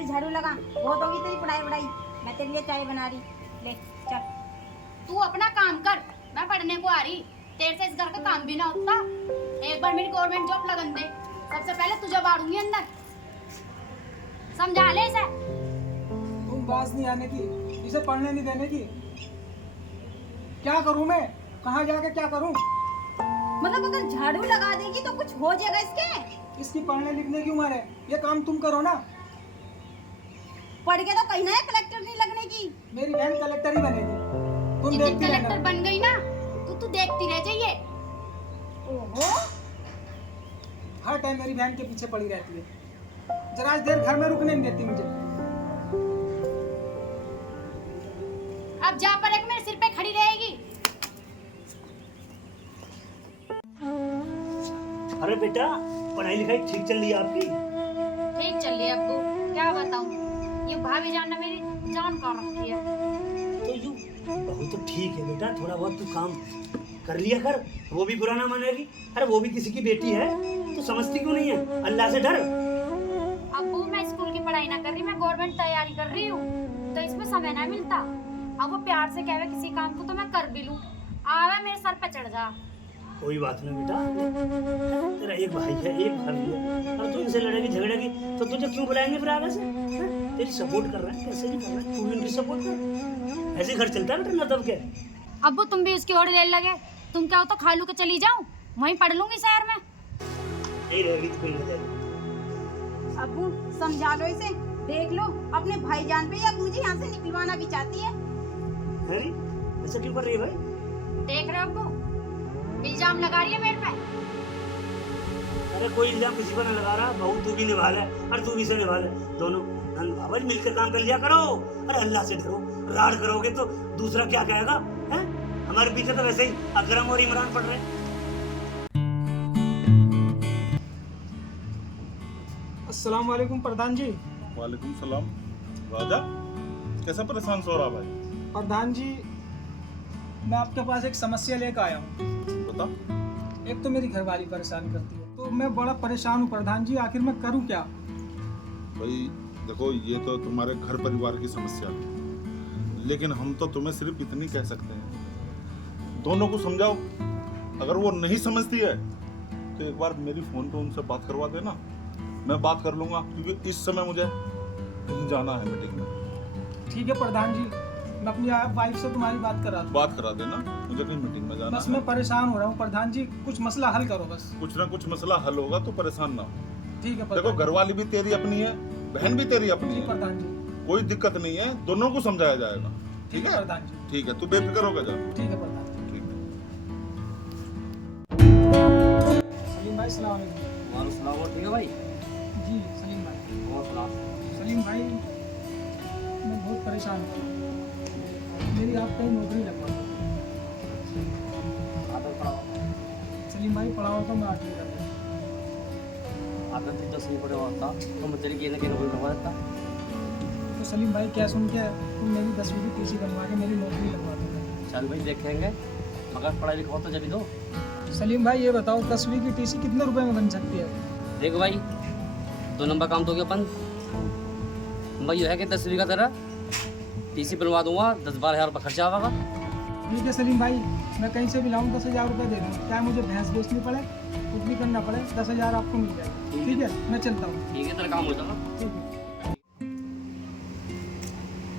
चल झाड़ू लगा, बहुत होगी तेरी पढ़ाई वढ़ाई, मैं तेरे लिए चाय बना रही। ले चल। तू अपना काम कर, मैं पढ़ने को आ रही। तेरे से इस घर का काम भी ना होता। एक बार मेरी गवर्नमेंट जॉब लगन दे, सबसे पहले तुझे बाड़ूंगी अंदर। समझा ले इसे। तुम बात नहीं आने की, इसे पढ़ने नहीं देने की। क्या करूं मैं, कहाँ जाके क्या करूं? मतलब अगर झाड़ू लगा देगी तो कुछ हो जाएगा इसके? इसकी पढ़ने लिखने की उम्र है, ये काम तुम करो ना। पढ़ के तो कहीं ना कलेक्टर नहीं लगने की। मेरी बहन कलेक्टर ही बनेगी, तुम जिस दिन देखती कलेक्टर रहना। बन गई ना तो तू देखती रह जाइए। ओहो, हर टाइम मेरी बहन के पीछे पड़ी रहती है, जरा देर घर में रुकने नहीं देती मुझे। अब जा पर एक मेरे सिर पे खड़ी रहेगी। अरे बेटा, पढ़ाई लिखाई ठीक चल रही है आपकी? ठीक चल रही है अब्बू, क्या बताऊं, ये भाभी जान ने मेरी जान काट रखी है। तो यू बहुत तो ठीक है बेटा, थोड़ा बहुत तू काम कर लिया कर, वो भी बुरा ना मानेगी। अरे वो भी किसी की बेटी है, तू समझती क्यों नहीं है? अल्लाह से डर। अब्बू मैं स्कूल की पढ़ाई ना कर रही, मैं गवर्नमेंट तैयारी कर रही हूँ, तो इसमें समय ना मिलता। अब वो प्यार से कहे किसी काम को तो मैं कर भी लूं, आवे मेरे सर पे चढ़ जा। कोई बात नहीं बेटा, तेरा एक भाई है, एक भाभी है। अब तू इनसे लड़ेगी झगड़ेगी तो तुझे क्यों बुलाएंगे फिर आगे से? तेरी सपोर्ट कर रहा है, कैसे नहीं कर रहा है, तू भी उनकी सपोर्ट कर। ऐसे घर चलता है बेटा, न दब के। अब्बू तुम भी उसकी ओर ले लगे, तुम क्या हो तो खालू के चली जाऊं, वहीं पढ़ लूंगी शहर में। नहीं रहेगी तो कोई नहीं। अब्बू समझा लो इसे, देख लो अपने भाईजान पे या मुझे यहाँ से निकलवाना भी चाहती है। अरे ऐसा क्यों कर रही है भाई? देख रहे हो अब्बू, इल्जाम लगा रही है मेरे पे। अरे कोई इल्जाम किसी पर न लगा रहा, बहू तू भी निभा ले और तू भी से निभा ले, दोनों नंद बाबा मिलकर काम कर लिया करो। अरे अल्लाह से डरो, राड़ करोगे तो दूसरा क्या कहेगा? हैं? हमारे पीछे तो वैसे ही अकरम और इमरान पड़ रहे हैं। अस्सलाम वालेकुम प्रधान जी। वालेकुम सलाम। राजा, कैसा परेशान सो रहा भाई? प्रधान जी, मैं आपके पास एक समस्या लेकर आया हूँ। बता। एक तो मेरी घरवाली परेशान करती है, तो मैं बड़ा परेशान हूँ प्रधान जी, आखिर मैं करूँ क्या? भाई देखो, ये तो तुम्हारे घर परिवार की समस्या है, लेकिन हम तो तुम्हें सिर्फ इतनी कह सकते हैं, दोनों को समझाओ। अगर वो नहीं समझती है तो एक बार मेरी फ़ोन पे उनसे बात करवा देना, मैं बात कर लूँगा, क्योंकि इस समय मुझे कहीं जाना है मीटिंग में। ठीक है प्रधान जी, मैं अपनी वाइफ से तुम्हारी बात करा दूँ। बात करा देना, मुझे कहीं मीटिंग में जाना बस है। मैं परेशान हो रहा हूँ प्रधान जी, कुछ मसला हल करो बस। कुछ ना कुछ मसला हल होगा, तो परेशान ना हो। ठीक है देखो, प्रधान घरवाली भी तेरी अपनी है, बहन भी तेरी अपनी जी। है, प्रधान जी कोई दिक्कत नहीं है, दोनों को समझाया जाएगा। ठीक है प्रधान जी। ठीक है, तू बेफिक्र होकर जा। ठीक है प्रधान जी। ठीक है। सलीम भाई सलाम अलैकुम। वालेकुम सलाम। और ठीक है भाई? जी सलीम भाई। और सलाम। सलीम भाई, मैं बहुत परेशान हूँ, मेरी आप कहीं नौकरी लगवा दो। आदत पढ़ाओ। सलीम भाई पढ़ाओ तो मैं 8वीं कर दूँ। आदत तो 10वीं पढ़े होता तो मैं तेरी कहने की नौकरी लगवा देता। तो सलीम भाई क्या सुन के तुम मेरी 10वीं की टीसी बनवा के मेरी नौकरी लगवा दो। चल भाई देखेंगे, मगर पढ़ाई लिखा तो जब दो। सलीम भाई ये बताओ, 10वीं की टीसी कितने रुपए में बन सकती है? देख भाई, 2 नंबर काम तो गया अपन। भाई ये है कि 10वीं का तेरा टीसी बनवा दूंगा, 10-12 हज़ार रुपये खर्चा आएगा। ठीक है सलीम भाई, मैं कहीं से भी लाऊँ 10,000 रुपये दे दूँ, क्या मुझे भैंस बेचनी पड़े, कुछ भी करना पड़े, 10,000 आपको मिल जाएगा। ठीक है, मैं चलता हूँ। ठीक है, तेरा काम हो जाएगा। ठीक है।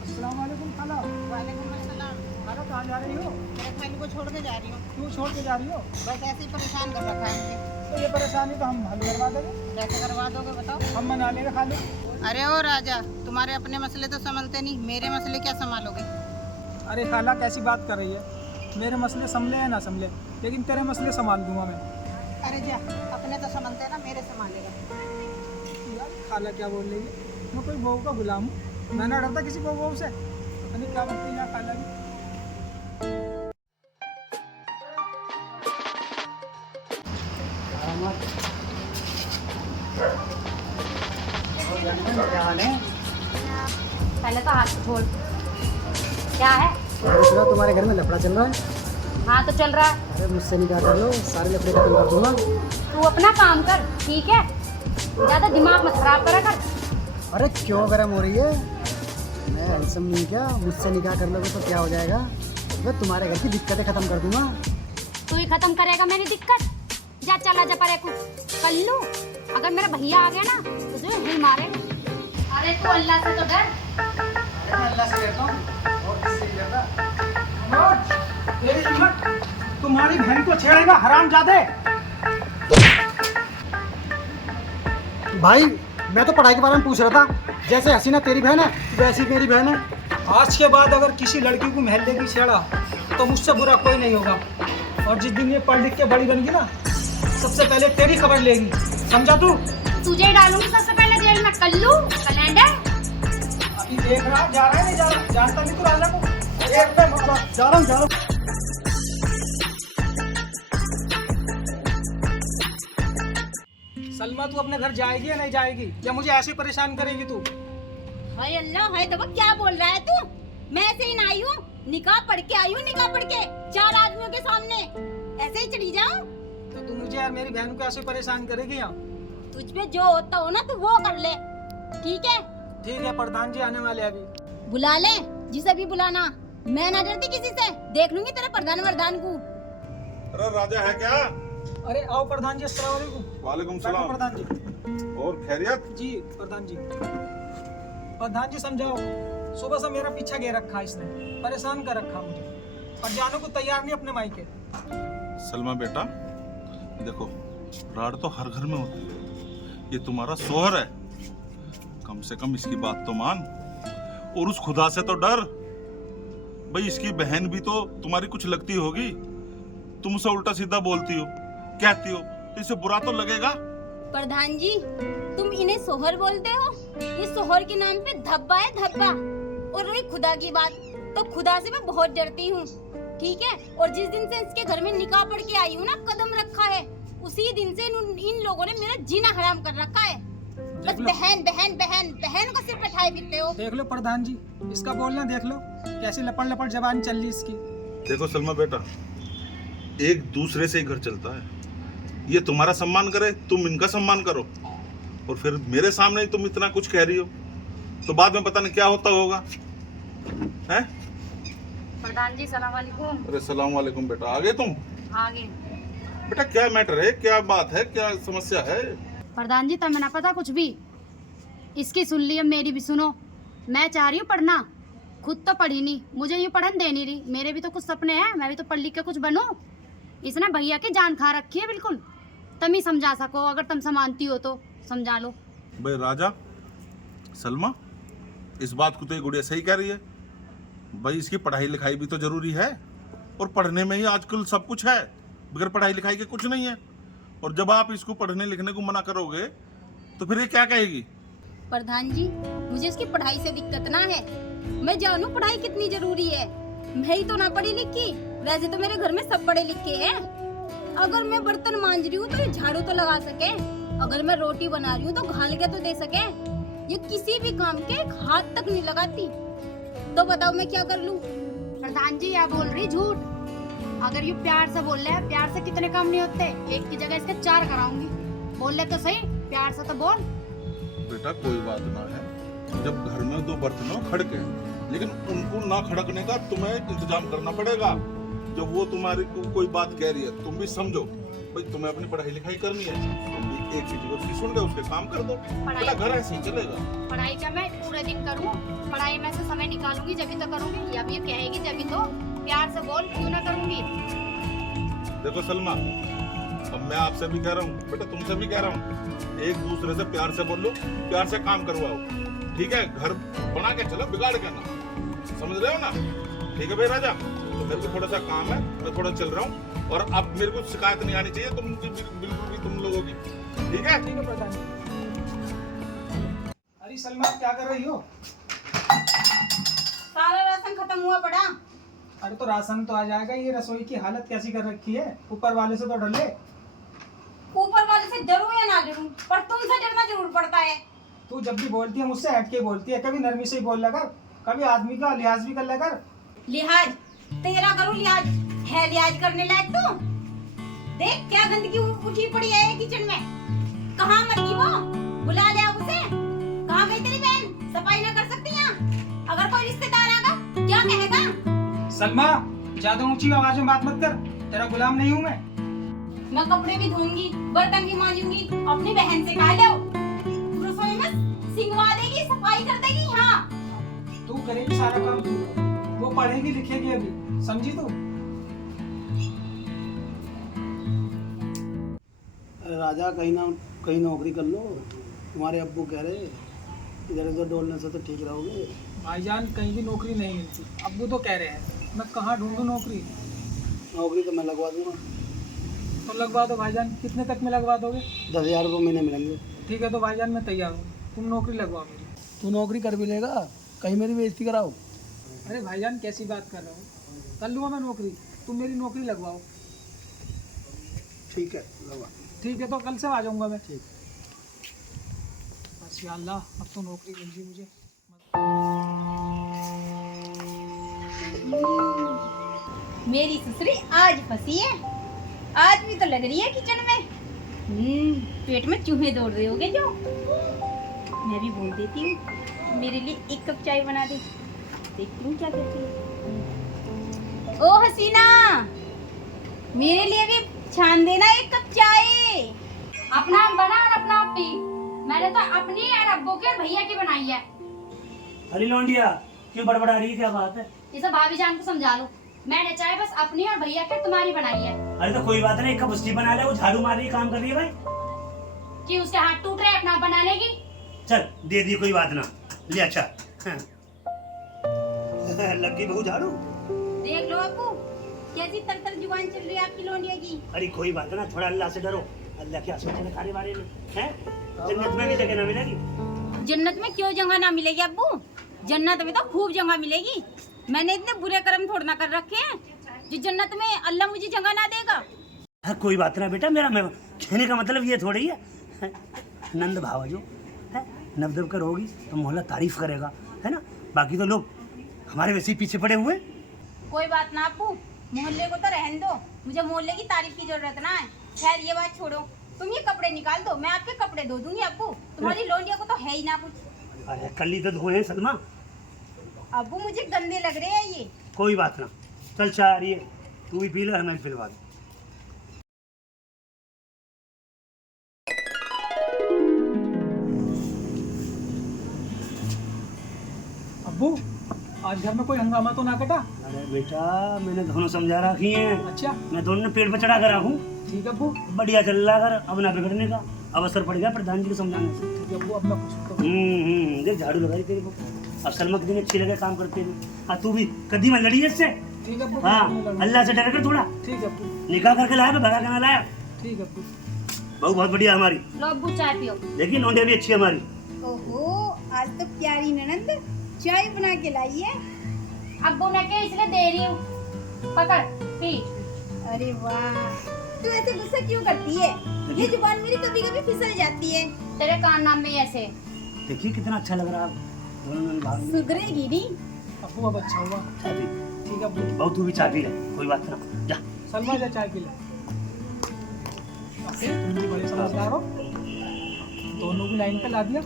अस्सलाम वालेकुम खाला। वालेकुम अस्सलाम। खाला कहाँ जा रही हो? मेरे खालू को छोड़ के जा रही हूँ। क्यों छोड़ के जा रही हो? बस ऐसे ही परेशान कर रखा है मुझे। तो ये परेशानी तो हम हल करवा देंगे। कैसे करवा दोगे बताओ? हम मना लेंगे खालू। अरे ओ राजा, तुम्हारे अपने मसले तो संभलते नहीं, मेरे मसले क्या संभालोगे? अरे खाला कैसी बात कर रही है? मेरे मसले संभले या ना संभले, लेकिन तेरे मसले संभाल दूंगा मैं। अरे जा, अपने तो संभलते ना, मेरे संभालेगा। यार खाला क्या बोल रही है? मैं कोई बहू का गुलाम हूँ? मैं ना डरता किसी बहू से। अरे क्या बनती है यार खाला की। क्या हाल है? पहले तो हाथ छोड़। क्या है? सुना तुम्हारे घर में लफड़ा चल रहा है। हाँ तो चल रहा है। अरे मुझसे नहीं कहा कर लो, सारे लफड़े खत्म कर दूंगा। तू अपना काम कर, ठीक है? ज्यादा दिमाग मत खराब करा कर। अरे क्यों गरम हो रही है? मैं हैंडसम नहीं क्या? मुझसे निकाह कर लोगे तो क्या हो जाएगा? मैं तुम्हारे घर की दिक्कतें खत्म कर दूंगा। तू ही खत्म करेगा मेरी दिक्कत। जा चला जा परे कुछ कल्लू, अगर मेरा भैया आ गया ना तो जो ही मारे। अरे तू अल्लाह से तो डर। मैं अल्लाह से डरता हूँ और किससे नहीं डरता। मनोज, तेरी हिम्मत, तुम्हारी बहन को छेड़ेगा हरामजादे। भाई मैं तो पढ़ाई के बारे में पूछ रहा था। जैसे हसीना तेरी बहन है वैसी मेरी बहन है। आज के बाद अगर किसी लड़की को महल्ले की छेड़ा तो मुझसे बुरा कोई नहीं होगा। और जिस दिन ये पढ़ लिख के बड़ी बनेगी ना, सबसे पहले तेरी खबर लेगी, समझा तू? तुझे ही डालूंगी सबसे पहले जेल में कल्लू कैलेंडर। अभी देख रहा, जा रहा है नहीं जा रहा, जानता नहीं तू राजा को। एक पे मारा, जा रहा हूँ। सलमा, तू अपने घर जाएगी या नहीं जाएगी, या मुझे ऐसे परेशान करेगी तू? हाय अल्लाह, हाय दबा, क्या बोल रहा है तू? मैं ऐसे ही ना आई हूँ, निकाह पढ़ के आई हूँ, निकाह पढ़ के 4 आदमियों के सामने ऐसे ही चली जाऊँ? तो तू मुझे यार मेरी बहन को ऐसे परेशान करेगी यहाँ? तुझ पे जो होता हो ना तू वो कर ले, ठीक है? ठीक है, प्रधान जी आने वाले अभी। बुला ले जिसे भी बुलाना, मैं ना डरती किसी से। देख लूंगी तेरे प्रधान वरदान को। अरे राजा है क्या? अरे आओ प्रधान जी, अस्सलाम वालेकुम। वालेकुम बैठो सलाम। प्रधान जी। और खैरियत? जी प्रधान जी। प्रधान जी समझाओ, सुबह से मेरा पीछा घेर रखा इसने, परेशान कर रखा मुझे, और जाने को तैयार नहीं अपने मायके। सलमा बेटा, देखो राड तो हर घर में होती है, ये तुम्हारा सोहर है, कम से कम इसकी बात तो मान, और उस खुदा से तो डर। भाई इसकी बहन भी तो तुम्हारी कुछ लगती होगी, तुम उसे उल्टा सीधा बोलती हो, कहती हो, तो इसे बुरा तो लगेगा। प्रधान जी, तुम इन्हें सोहर बोलते हो? ये सोहर के नाम पे धब्बा है, धब्बा। और रही खुदा की बात, तो खुदा से मैं बहुत डरती हूँ, ठीक है? और जिस दिन से इसके घर में निकाह पढ़ के आई हूँ ना, कदम रखा है, उसी दिन से इन लोगों ने मेरा जीना हराम कर रखा है। बस बहन बहन बहन बहन को सिर पे ठाए फिरते हो। देख लो प्रधान जी, इसका बोलना देख लो, कैसी लपड़ लपड़ जबान चल रही इसकी। देखो सलमा बेटा, एक दूसरे से ही घर चलता है, ये तुम्हारा सम्मान करे, तुम इनका सम्मान करो, और फिर मेरे सामने ही तुम इतना कुछ कह रही हो, तो बाद में पता नहीं क्या होता होगा, हैं? प्रधान जी सलाम वालेकुम। अरे सलाम वालेकुम बेटा, आ गए तुम? आगे बेटा क्या मैटर है, क्या बात है, क्या समस्या है? प्रधान जी तुम्हें ना पता कुछ भी, इसकी सुन ली, अब मेरी भी सुनो। मैं चाह रही हूँ पढ़ना, खुद तो पढ़ी नहीं, मुझे यूँ पढ़न दे नहीं रही। मेरे भी तो कुछ सपने हैं, मैं भी तो पढ़ लिख के कुछ बनूं। इसने भैया की जान खा रखी है बिल्कुल। तुम ही समझा सको, अगर तुम समझती हो तो समझा लो। भाई राजा, सलमा, इस बात को तो ये गुड़िया सही कह रही है। भाई इसकी पढ़ाई लिखाई भी तो जरूरी है, और पढ़ने में ही आजकल सब कुछ है, बगैर पढ़ाई लिखाई के कुछ नहीं है। और जब आप इसको पढ़ने लिखने को मना करोगे तो फिर ये क्या कहेगी? प्रधान जी, मुझे इसकी पढ़ाई से दिक्कत ना है, मैं जानू पढ़ाई कितनी जरूरी है। मैं ही तो ना पढ़ी लिखी, वैसे तो मेरे घर में सब पढ़े लिखे हैं। अगर मैं बर्तन मांज रही हूँ तो ये झाड़ू तो लगा सके, अगर मैं रोटी बना रही हूँ तो घाल के तो दे सके। ये किसी भी काम के एक हाथ तक नहीं लगाती, तो बताओ मैं क्या कर लूँ? प्रधान जी या बोल रही झूठ, अगर ये प्यार से बोल रहे हैं, प्यार से कितने काम नहीं होते, एक की जगह इसके 4 कराऊंगी। बोल ले तो सही, प्यार से तो बोल। बेटा कोई बात ना है, जब घर में 2 बर्तन खड़के हैं, लेकिन उनको ना खड़कने का तुम्हें इंतजाम करना पड़ेगा। जब वो तुम्हारी कोई बात कह रही है, तुम भी समझो, भाई तुम्हें अपनी पढ़ाई लिखाई करनी है, तुम भी एक चीज को सुन के उसके काम कर दो, बेटा घर ऐसे ही चलेगा। पढ़ाई क्या मैं पूरे दिन करूँ? पढ़ाई में से समय निकालूंगी जब तो करूंगी, या भी कहेगी जब तो। प्यार से बोल, क्यों ना करूंगी? देखो सलमा, अब मैं आपसे भी कह रहा हूँ, बेटा तुमसे भी कह रहा हूँ, एक दूसरे से प्यार से बोलो, प्यार से काम करवाओ, ठीक है? घर बना के चलो, बिगाड़ के ना, समझ रहे हो ना? ठीक है भाई राजा, तो मेरे को थोड़ा सा काम है, मैं थोड़ा चल रहा हूँ, और अब मेरे को शिकायत नहीं आनी चाहिए बिल्कुल भी तुम लोगों की, ठीक है? ठीक है प्रधान जी। अरे सलमा, क्या कर रही हो? सारा राशन खत्म हुआ पड़ा। अरे तो राशन तो आ जाएगा, ये रसोई की हालत कैसी कर रखी है, ऊपर वाले से तो डर ले। ऊपर वाले से डरूं या ना डरूं, पर तुमसे डरना जरूर पड़ता है। तू जब भी बोलती है मुझसे हट के बोलती है, कभी नरमी से ही बोल लगा, कभी आदमी का लिहाज भी कर लगा। लिहाज तेरा करूं, लिहाज है लिहाज करने लायक तू? देख क्या गंदगी उठी पड़ी है किचन में। कहाँ मर गई वो? बुला ले अब उसे, कहाँ गई तेरी बहन? सफाई ना कर सकती यहाँ? अगर कोई रिश्तेदार आगा क्या कहेगा? सलमा, ज्यादा ऊंची आवाज में बात मत कर, तेरा गुलाम नहीं हूँ मैं। मैं कपड़े भी धोऊंगी, बर्तन भी मांजूंगी, अपनी बहन से कह लो। रसोई में सिंगवा देगी, सफाई कर देगी यहाँ। तू करेगी सारा काम तू, वो पढ़ेगी लिखेगी अभी, समझी तू? अरे राजा, कहीं नौकरी कर लो। तुम्हारे अब्बू कह रहे इधर उधर डोलने से तो ठीक रहोगे। भाईजान कहीं भी नौकरी नहीं मिलती, अब्बू तो कह रहे हैं, मैं कहाँ ढूंढूं नौकरी? नौकरी तो मैं लगवा दूंगा। तो लगवा दो भाईजान, कितने तक में लगवा दोगे? 10,000 रुपये महीने मिलेंगे। ठीक है तो भाईजान मैं तैयार हूँ, तुम नौकरी लगवाओ मेरी। तू नौकरी कर भी लेगा, कहीं मेरी बेइज्जती कराओ। अरे भाईजान कैसी बात कर रहे हो, कर लूँगा मैं नौकरी, तुम मेरी नौकरी लगवाओ। ठीक है, लगवा। ठीक है तो कल से आ जाऊँगा मैं। ठीक, बस या अल्लाह, अब तो नौकरी मिल गई मुझे। मेरी ससुरी आज फंसी है, आज भी तो लग रही है किचन में। पेट में चूहे दौड़ रहे होगे जो। मैं भी बोल देती हूँ मेरे लिए 1 कप चाय बना दे, देखती हूँ क्या कहती है। ओ हसीना, मेरे लिए भी छान देना 1 कप चाय। अपना आप बना और अपना आप पी। मैंने तो अपनी और अब्बू के और भैया की बनाई है। अरे लौंडिया, क्यों बड़बड़ा रही है, क्या बात है? ये सब भाभी जान को समझा लो। मैंने चाय बस अपनी और भैया के, तुम्हारी बनाई है। अरे तो कोई बात नहीं, 1 कप उसकी बना ले, वो झाड़ू मार रही है, काम कर रही है भाई। कि उसके हाथ टूट रहे अपना बनाने की। चल दे दी, कोई बात ना ले। अच्छा हाँ। लग गई बहू झाड़ू। देख लो अब्बू, कैसी तर जुबान चल रही है आपकी लौंडिया की। अरे कोई बात ना, थोड़ा अल्लाह से डरो। अल्लाह क्या सोचे खाने बारे में है? जन्नत में भी जगह ना मिलेगी। जन्नत में क्यों जगह ना मिलेगी अब्बू? जन्नत में तो खूब जगह मिलेगी। मैंने इतने बुरे कर्म थोड़ा ना कर रखे हैं जो जन्नत में अल्लाह मुझे जगह ना देगा। हाँ, कोई बात ना बेटा, मेरा कहने का मतलब ये थोड़ी है। नंद भाव जो है नवदब कर होगी तो मोहल्ला तारीफ करेगा, है ना? बाकी तो लोग हमारे वैसे ही पीछे पड़े हुए। कोई बात ना अब्बू, मोहल्ले को तो रहने दो, मुझे मोहल्ले की तारीफ की जरूरत ना है। खैर ये बात छोड़ो, तुम ये कपड़े निकाल दो, मैं आपके कपड़े धो दूंगी अब्बू। तुम्हारी लौंडिया को तो है ही ना कुछ। अरे कल ही तो धोए हैं सलमा। अब्बू मुझे गंदे लग रहे हैं ये। कोई बात ना, चल चाय आ रही है, तू भी पी लो, हमें भी पिलवा दो। अब्बू, आज घर में कोई हंगामा तो ना कटा? अरे बेटा, मैंने दोनों समझा रखी हैं। अच्छा मैं दोनों ने पेड़ पर चढ़ा कर रखूँ। ठीक है अब्बू। बढ़िया चल रहा कर, अब ना बिगड़ने का अवसर पड़ गया प्रधान जी को समझाने से। ठीक है अब्बू, अब मैं कुछ तो देख झाड़ू लगाई तेरे को, अब सलमा के दिन अच्छी लगे काम करते हुए। हाँ तू भी कदी में लड़ी है इससे। ठीक है अब्बू। हाँ, अल्लाह से डर कर थोड़ा। ठीक है अब्बू। निकाह करके लाया, भगा के ना लाया। ठीक है अब्बू। बहू बहुत बढ़िया हमारी, लो अब्बू चाय पियो। देखिए नौंडिया भी अच्छी है हमारी। ओहो, आज तो प्यारी ननंद चाय बना के लाई है। अब्बू ने के इसलिए दे रही हूँ, पकड़ पी। अरे वाह, तू ऐसे गुस्सा क्यों करती है? ये जुबान मेरी कभी कभी फिसल जाती है। तेरे कान नाम में ऐसे। देखिए कितना अच्छा लग रहा है दोनों में भाग में। सुधरेगी नहीं। अब्बू अब अच्छा हुआ। चाय पी। ठीक है अब्बू। बहू तू भी चाय पी ले, कोई बात ना, जा। सलमा जा चाय पी ले। तुम भी बड़े समझदार हो, दोनों की लाइन पे ला दिया।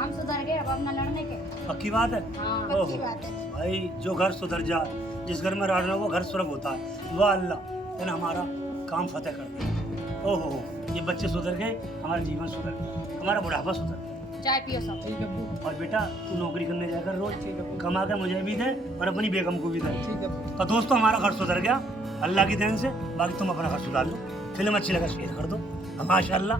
हम सुधर गए अब अपना लड़ने के। पक्की बात है। हाँ। ओहो, अच्छी बात है। भाई जो घर सुधर जा, जिस घर में रहना वो घर स्वर्ग होता है। वाह अल्लाह, तेने हमारा काम फतेह कर दिया। ओहो, ये बच्चे सुधर गए, हमारा जीवन सुधर गया, हमारा बुढ़ापा सुधर गया। चाय पियो सब। ठीक है अब्बू। और बेटा तू नौकरी करने जाकर रोज ठीक है अब्बू। कमा के मुझे भी दे और अपनी बेगम को भी दे। ठीक है अब्बू। तो दोस्तों हमारा घर सुधर गया अल्लाह की देन से। बाकी तुम अपना घर सुधार लो, फिल्म अच्छी लगा शेयर कर दो। माशाअल्लाह।